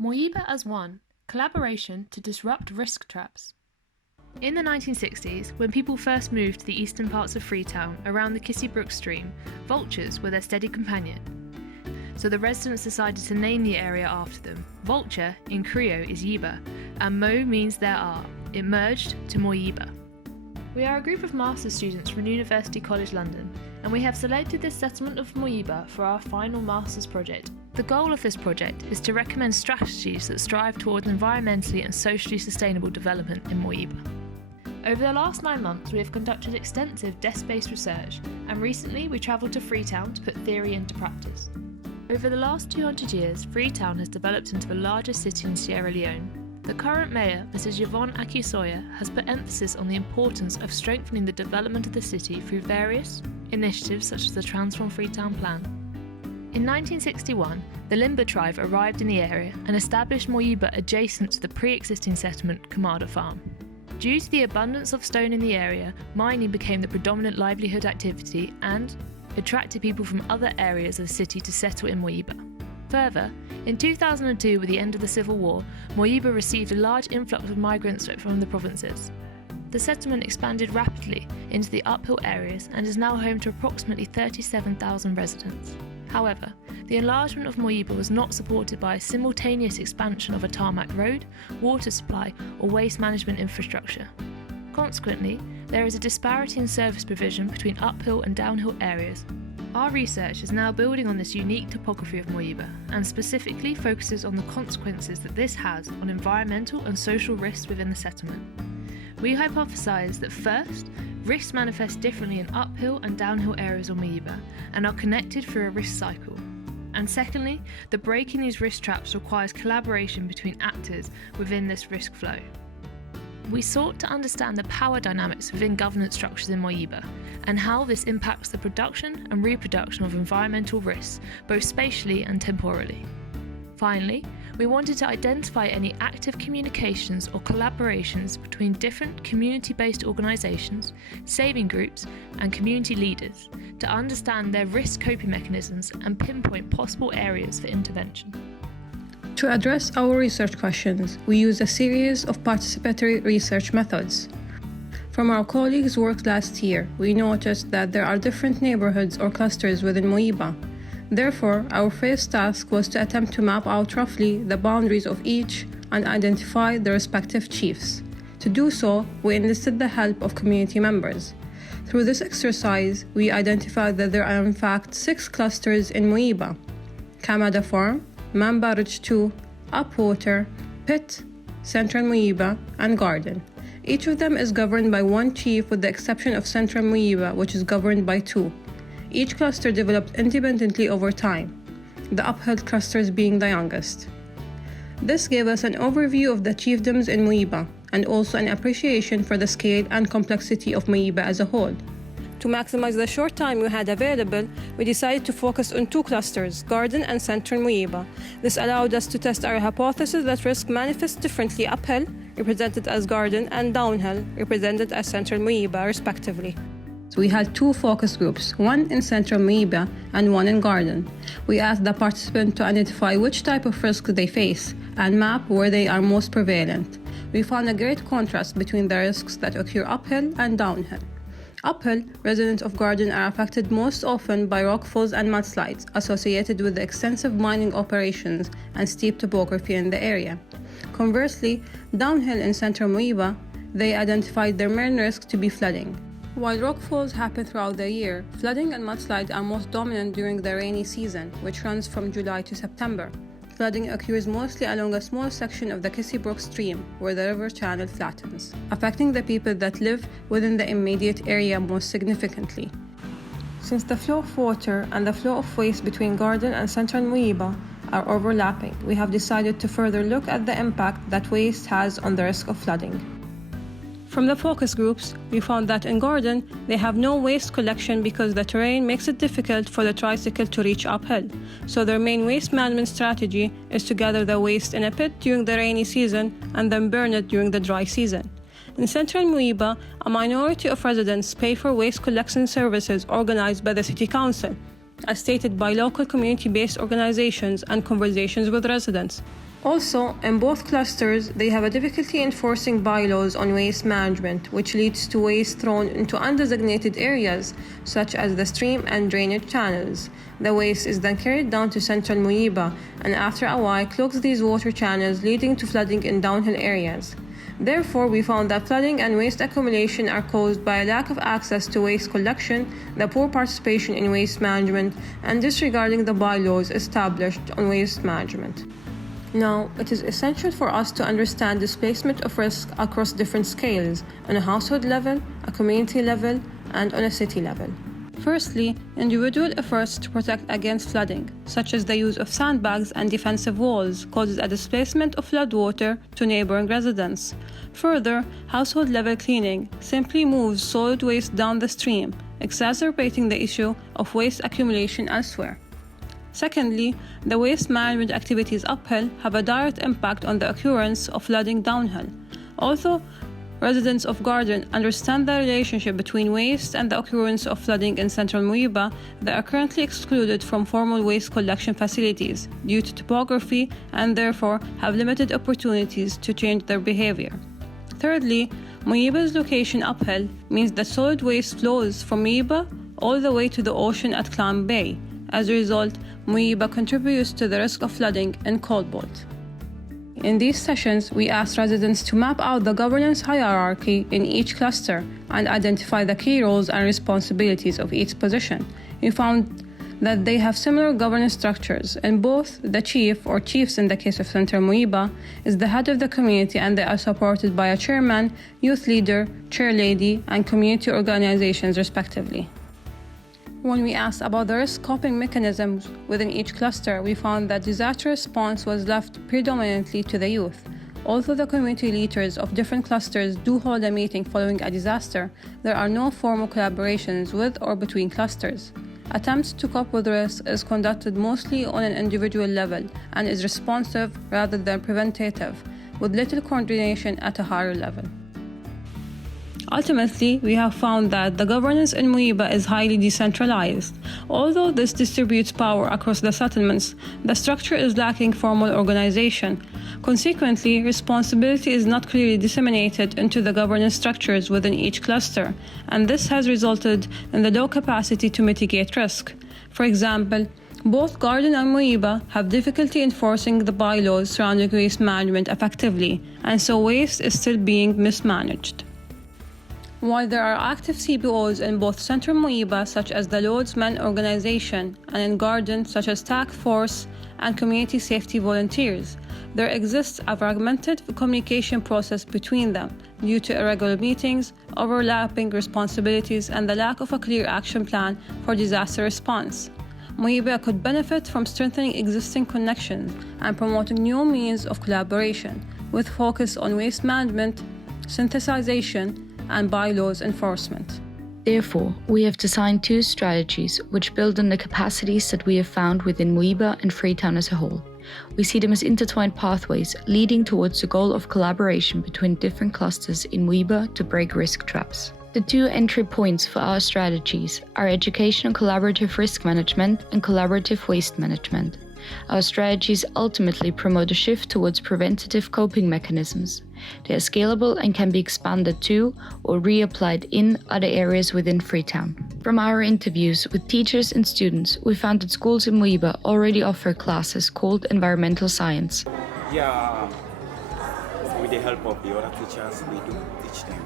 Moyiba as one, collaboration to disrupt risk traps. In the 1960s, when people first moved to the eastern parts of Freetown around the Kissy Brook stream, vultures were their steady companion. So the residents decided to name the area after them. Vulture in Creole is Yiba, and Mo means there are. It merged to Moyiba. We are a group of master's students from University College London, and we have selected this settlement of Moyiba for our final master's project. The goal of this project is to recommend strategies that strive towards environmentally and socially sustainable development in Moyiba. Over the last 9 months, we have conducted extensive desk-based research, and recently we travelled to Freetown to put theory into practice. Over the last 200 years, Freetown has developed into the largest city in Sierra Leone. The current mayor, Mrs. Yvonne Akisoya, has put emphasis on the importance of strengthening the development of the city through various initiatives such as the Transform Freetown Plan. In 1961, the Limba tribe arrived in the area and established Moyiba adjacent to the pre-existing settlement Kamada Farm. Due to the abundance of stone in the area, mining became the predominant livelihood activity and attracted people from other areas of the city to settle in Moyiba. Further, in 2002, with the end of the Civil War, Moyiba received a large influx of migrants from the provinces. The settlement expanded rapidly into the uphill areas and is now home to approximately 37,000 residents. However, the enlargement of Moyiba was not supported by a simultaneous expansion of a tarmac road, water supply, or waste management infrastructure. Consequently, there is a disparity in service provision between uphill and downhill areas. Our research is now building on this unique topography of Moyiba and specifically focuses on the consequences that this has on environmental and social risks within the settlement. We hypothesize that first, risks manifest differently in uphill and downhill areas of Moyiba and are connected through a risk cycle. And secondly, the breaking these risk traps requires collaboration between actors within this risk flow. We sought to understand the power dynamics within governance structures in Moyiba and how this impacts the production and reproduction of environmental risks, both spatially and temporally. Finally, we wanted to identify any active communications or collaborations between different community-based organisations, saving groups, and community leaders to understand their risk coping mechanisms and pinpoint possible areas for intervention. To address our research questions, we use a series of participatory research methods. From our colleagues' work last year, we noticed that there are different neighborhoods or clusters within Moyiba. Therefore, our first task was to attempt to map out roughly the boundaries of each and identify the respective chiefs. To do so, we enlisted the help of community members. Through this exercise, we identified that there are in fact 6 clusters in Moyiba: Kamada Farm, Mamba Ridge 2, Upwater, Pit, Central Moyiba, and Garden. Each of them is governed by one chief with the exception of Central Moyiba, which is governed by 2. Each cluster developed independently over time, the uphill clusters being the youngest. This gave us an overview of the chiefdoms in Moyiba and also an appreciation for the scale and complexity of Moyiba as a whole. To maximize the short time we had available, we decided to focus on 2 clusters, Garden and Central Moyiba. This allowed us to test our hypothesis that risk manifests differently uphill, represented as Garden, and downhill, represented as Central Moyiba, respectively. So we had 2 focus groups, one in Central Moyiba and one in Garden. We asked the participants to identify which type of risk they face and map where they are most prevalent. We found a great contrast between the risks that occur uphill and downhill. Uphill, residents of Garden are affected most often by rockfalls and mudslides associated with the extensive mining operations and steep topography in the area. Conversely, downhill in Central Moyiba, they identified their main risk to be flooding. While rockfalls happen throughout the year, flooding and mudslides are most dominant during the rainy season, which runs from July to September. Flooding occurs mostly along a small section of the Kissy Brook stream, where the river channel flattens, affecting the people that live within the immediate area most significantly. Since the flow of water and the flow of waste between Garden and Central Moyiba are overlapping, we have decided to further look at the impact that waste has on the risk of flooding. From the focus groups, we found that in Garden, they have no waste collection because the terrain makes it difficult for the tricycle to reach uphill. So their main waste management strategy is to gather the waste in a pit during the rainy season and then burn it during the dry season. In Central Moyiba, a minority of residents pay for waste collection services organized by the City Council. as stated by local community-based organizations and conversations with residents. Also, in both clusters, they have a difficulty enforcing bylaws on waste management, which leads to waste thrown into undesignated areas, such as the stream and drainage channels. The waste is then carried down to central Moyiba, and after a while clogs these water channels, leading to flooding in downhill areas. Therefore, we found that flooding and waste accumulation are caused by a lack of access to waste collection, the poor participation in waste management, and disregarding the bylaws established on waste management. Now, it is essential for us to understand displacement of risk across different scales, on a household level, a community level, and on a city level. Firstly, individual efforts to protect against flooding, such as the use of sandbags and defensive walls, causes a displacement of floodwater to neighboring residents. Further, household-level cleaning simply moves solid waste down the stream, exacerbating the issue of waste accumulation elsewhere. Secondly, the waste management activities uphill have a direct impact on the occurrence of flooding downhill. Although residents of Garden understand the relationship between waste and the occurrence of flooding in central Moyiba, they are currently excluded from formal waste collection facilities due to topography and therefore have limited opportunities to change their behavior. Thirdly, Moyiba's location uphill means that solid waste flows from Moyiba all the way to the ocean at Clam Bay. As a result, Moyiba contributes to the risk of flooding in Cobalt. In these sessions, we asked residents to map out the governance hierarchy in each cluster and identify the key roles and responsibilities of each position. We found that they have similar governance structures. In both, the chief, or chiefs in the case of Central Moyiba, is the head of the community, and they are supported by a chairman, youth leader, chairlady, and community organizations respectively. When we asked about the risk coping mechanisms within each cluster, we found that disaster response was left predominantly to the youth. Although the community leaders of different clusters do hold a meeting following a disaster, there are no formal collaborations with or between clusters. Attempts to cope with risk is conducted mostly on an individual level and is responsive rather than preventative, with little coordination at a higher level. Ultimately, we have found that the governance in Moyiba is highly decentralized. Although this distributes power across the settlements, the structure is lacking formal organization. Consequently, responsibility is not clearly disseminated into the governance structures within each cluster, and this has resulted in the low capacity to mitigate risk. For example, both Garden and Moyiba have difficulty enforcing the bylaws surrounding waste management effectively, and so waste is still being mismanaged. While there are active CBOs in both Central Moyiba, such as the Lordsmen Organization, and in Garden, such as TAC Force and Community Safety Volunteers, there exists a fragmented communication process between them due to irregular meetings, overlapping responsibilities, and the lack of a clear action plan for disaster response. Moyiba could benefit from strengthening existing connections and promoting new means of collaboration, with focus on waste management, synthesization, and bylaws enforcement. Therefore, we have designed two strategies which build on the capacities that we have found within Moyiba and Freetown as a whole. We see them as intertwined pathways leading towards the goal of collaboration between different clusters in Moyiba to break risk traps. The two entry points for our strategies are education on collaborative risk management and collaborative waste management. Our strategies ultimately promote a shift towards preventative coping mechanisms. They are scalable and can be expanded to or reapplied in other areas within Freetown. From our interviews with teachers and students, we found that schools in Moyiba already offer classes called environmental science. Yeah, with the help of the other teachers, we do teach them.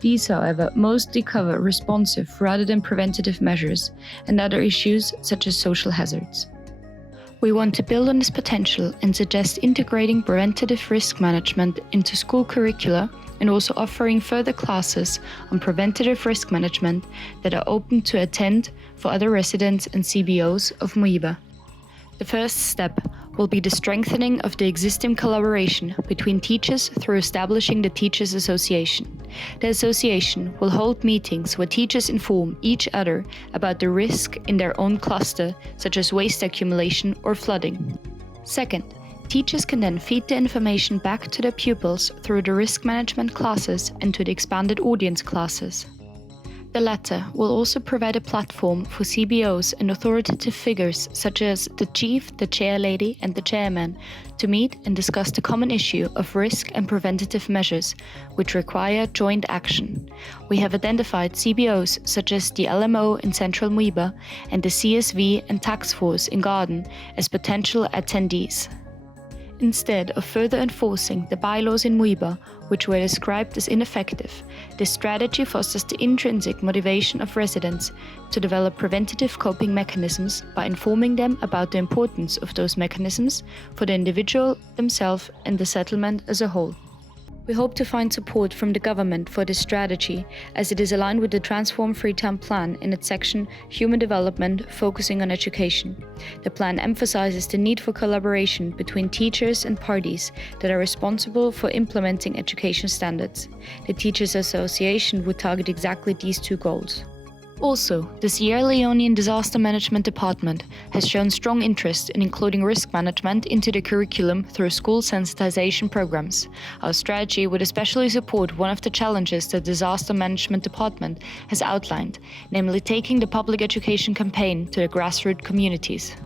These, however, mostly cover responsive rather than preventative measures and other issues such as social hazards. We want to build on this potential and suggest integrating preventative risk management into school curricula and also offering further classes on preventative risk management that are open to attend for other residents and CBOs of Moyiba. The first step will be the strengthening of the existing collaboration between teachers through establishing the Teachers Association. The association will hold meetings where teachers inform each other about the risk in their own cluster, such as waste accumulation or flooding. Second, teachers can then feed the information back to their pupils through the risk management classes and to the expanded audience classes. The latter will also provide a platform for CBOs and authoritative figures such as the chief, the chair lady, and the chairman to meet and discuss the common issue of risk and preventative measures, which require joint action. We have identified CBOs such as the LMO in Central Moyiba and the CSV and Tax Force in Garden as potential attendees. Instead of further enforcing the bylaws in Moyiba, which were described as ineffective, this strategy fosters the intrinsic motivation of residents to develop preventative coping mechanisms by informing them about the importance of those mechanisms for the individual, themselves, and the settlement as a whole. We hope to find support from the government for this strategy, as it is aligned with the Transform Freetown Plan in its section Human Development, focusing on education. The plan emphasizes the need for collaboration between teachers and parties that are responsible for implementing education standards. The Teachers Association would target exactly these two goals. Also, the Sierra Leonean Disaster Management Department has shown strong interest in including risk management into the curriculum through school sensitization programs. Our strategy would especially support one of the challenges the Disaster Management Department has outlined, namely taking the public education campaign to the grassroots communities.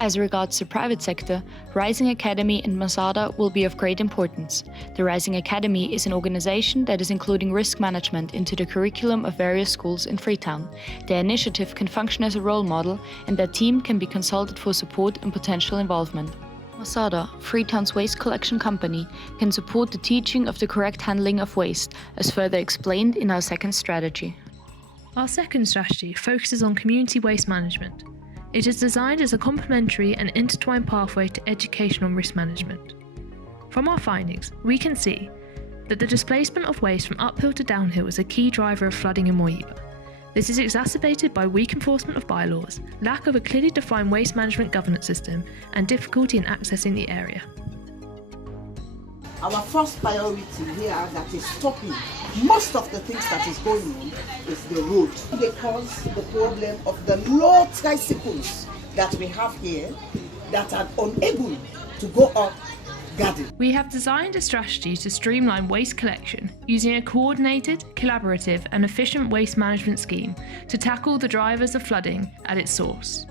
As regards the private sector, Rising Academy and Masada will be of great importance. The Rising Academy is an organization that is including risk management into the curriculum of various schools in Freetown. Their initiative can function as a role model, and their team can be consulted for support and potential involvement. Masada, Freetown's waste collection company, can support the teaching of the correct handling of waste, as further explained in our second strategy. Our second strategy focuses on community waste management. It is designed as a complementary and intertwined pathway to education on risk management. From our findings, we can see that the displacement of waste from uphill to downhill is a key driver of flooding in Moyiba. This is exacerbated by weak enforcement of bylaws, lack of a clearly defined waste management governance system, and difficulty in accessing the area. Our first priority here that is stopping most of the things that is going on is the road. Because the problem of the low tricycles that we have here that are unable to go up garden. We have designed a strategy to streamline waste collection using a coordinated, collaborative and efficient waste management scheme to tackle the drivers of flooding at its source.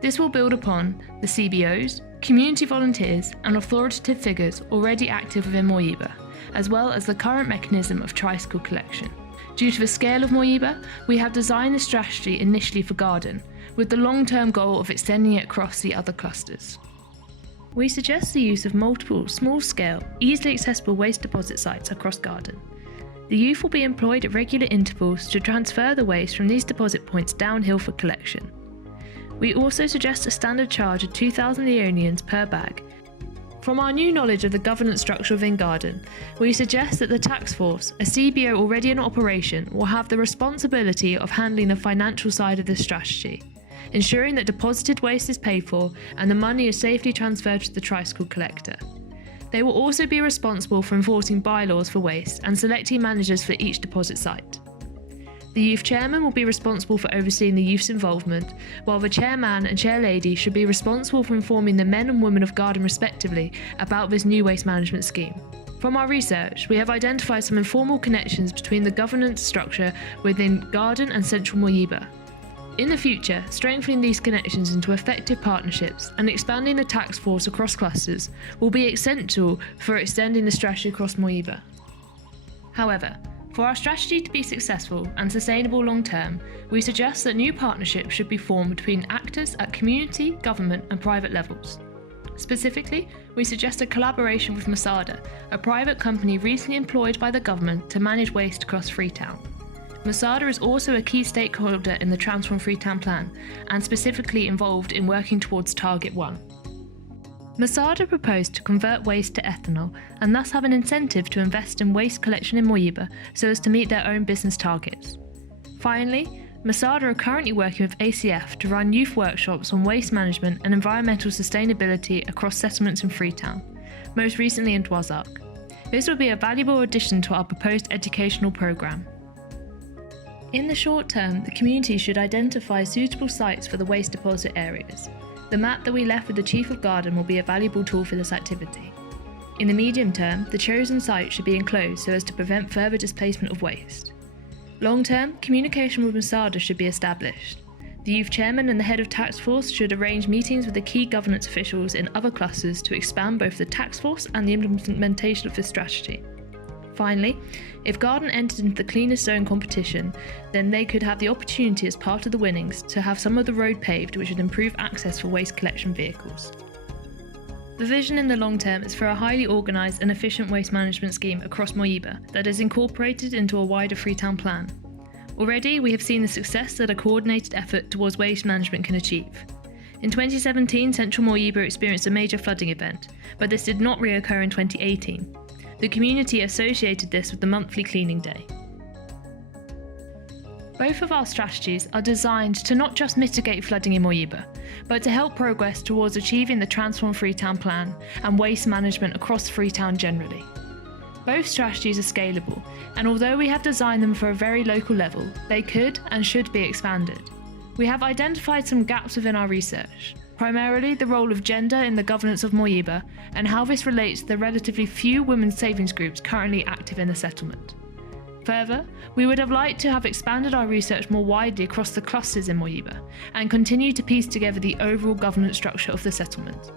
This will build upon the CBOs, community volunteers and authoritative figures already active within Moyiba, as well as the current mechanism of tricycle collection. Due to the scale of Moyiba, we have designed the strategy initially for Garden, with the long-term goal of extending it across the other clusters. We suggest the use of multiple small-scale, easily accessible waste deposit sites across Garden. The youth will be employed at regular intervals to transfer the waste from these deposit points downhill for collection. We also suggest a standard charge of 2,000 leonians per bag. From our new knowledge of the governance structure within Garden, we suggest that the tax force, a CBO already in operation, will have the responsibility of handling the financial side of this strategy, ensuring that deposited waste is paid for and the money is safely transferred to the tricycle collector. They will also be responsible for enforcing bylaws for waste and selecting managers for each deposit site. The youth chairman will be responsible for overseeing the youth's involvement, while the chairman and chairlady should be responsible for informing the men and women of Garden respectively about this new waste management scheme. From our research, we have identified some informal connections between the governance structure within Garden and Central Moyiba. In the future, strengthening these connections into effective partnerships and expanding the task force across clusters will be essential for extending the strategy across Moyiba. However, for our strategy to be successful and sustainable long-term, we suggest that new partnerships should be formed between actors at community, government and private levels. Specifically, we suggest a collaboration with Masada, a private company recently employed by the government to manage waste across Freetown. Masada is also a key stakeholder in the Transform Freetown Plan and specifically involved in working towards Target 1. Masada proposed to convert waste to ethanol and thus have an incentive to invest in waste collection in Moyiba so as to meet their own business targets. Finally, Masada are currently working with ACF to run youth workshops on waste management and environmental sustainability across settlements in Freetown, most recently in Dwazark. This will be a valuable addition to our proposed educational programme. In the short term, the community should identify suitable sites for the waste deposit areas. The map that we left with the Chief of Garden will be a valuable tool for this activity. In the medium term, the chosen site should be enclosed so as to prevent further displacement of waste. Long-term, communication with Masada should be established. The youth chairman and the head of task force should arrange meetings with the key governance officials in other clusters to expand both the task force and the implementation of this strategy. Finally, if Garden entered into the cleanest zone competition, then they could have the opportunity as part of the winnings to have some of the road paved, which would improve access for waste collection vehicles. The vision in the long term is for a highly organised and efficient waste management scheme across Moyiba that is incorporated into a wider Freetown plan. Already, we have seen the success that a coordinated effort towards waste management can achieve. In 2017, Central Moyiba experienced a major flooding event, but this did not reoccur in 2018. The community associated this with the monthly cleaning day. Both of our strategies are designed to not just mitigate flooding in Moyiba, but to help progress towards achieving the Transform Freetown plan and waste management across Freetown generally. Both strategies are scalable, and although we have designed them for a very local level, they could and should be expanded. We have identified some gaps within our research, primarily the role of gender in the governance of Moyiba and how this relates to the relatively few women's savings groups currently active in the settlement. Further, we would have liked to have expanded our research more widely across the clusters in Moyiba and continue to piece together the overall governance structure of the settlement.